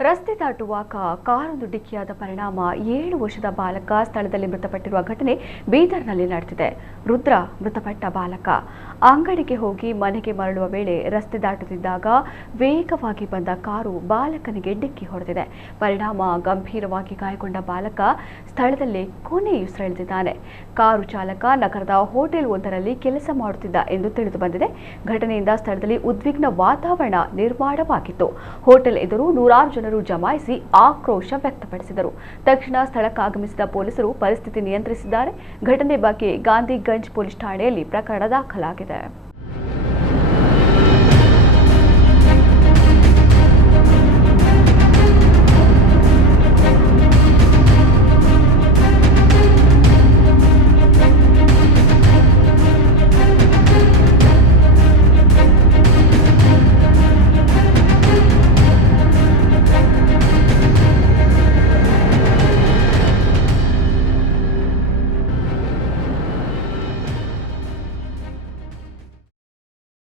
ರಸ್ತೆ ದಾಟುವಾಗ ಕಾರೊಂದು ಡಿಕ್ಕಿಯಾದ ಪರಿಣಾಮ 7 ವರ್ಷದ ಬಾಲಕ ಸ್ಥಳದಲ್ಲಿ ಮೃತಪಟ್ಟಿರುವ ಘಟನೆ ಬೀದರ್ನಲ್ಲಿ ನಡೆದಿದೆ. ರುದ್ರ ಮೃತಪಟ್ಟ ಬಾಲಕ ಅಂಗಡಿಗೆ ಹೋಗಿ ಮನೆಗೆ ಮರಳುವ ವೇಳೆ ರಸ್ತೆ ದಾಟುತ್ತಿದ್ದಾಗ ವೇಗವಾಗಿ ಬಂದ ಕಾರು ಬಾಲಕನಿಗೆ ಡಿಕ್ಕಿ ಹೊಡೆದಿದೆ. ಪರಿಣಾಮ ಗಂಭೀರವಾಗಿ ಗಾಯಗೊಂಡ ಬಾಲಕ ಸ್ಥಳದಲ್ಲೇ ಕೊನೆಯುಸಿರೆಳೆದಿದ್ದಾನೆ. ಕಾರು ಚಾಲಕ ನಗರದ ಹೋಟೆಲ್ ಒಂದರಲ್ಲಿ ಕೆಲಸ ಮಾಡುತ್ತಿದ್ದ ಎಂದು ತಿಳಿದು ಬಂದಿದೆ. ಘಟನೆಯಿಂದ ಸ್ಥಳದಲ್ಲಿ ಉದ್ವಿಗ್ನ ವಾತಾವರಣ ನಿರ್ಮಾಣವಾಗಿತ್ತು. ಹೋಟೆಲ್ ಎದುರು ನೂರಾರು ಜನರು ಜಮಾಯಿಸಿ ಆಕ್ರೋಶ ವ್ಯಕ್ತಪಡಿಸಿದರು. ತಕ್ಷಣ ಸ್ಥಳಕ್ಕೆ ಆಗಮಿಸಿದ ಪೊಲೀಸರು ಪರಿಸ್ಥಿತಿ ನಿಯಂತ್ರಿಸಿದ್ದಾರೆ. ಘಟನೆ ಬಗ್ಗೆ ಗಾಂಧಿಗಂಜ್ ಪೊಲೀಸ್ ಠಾಣೆಯಲ್ಲಿ ಪ್ರಕರಣ ದಾಖಲಾಗಿದೆ.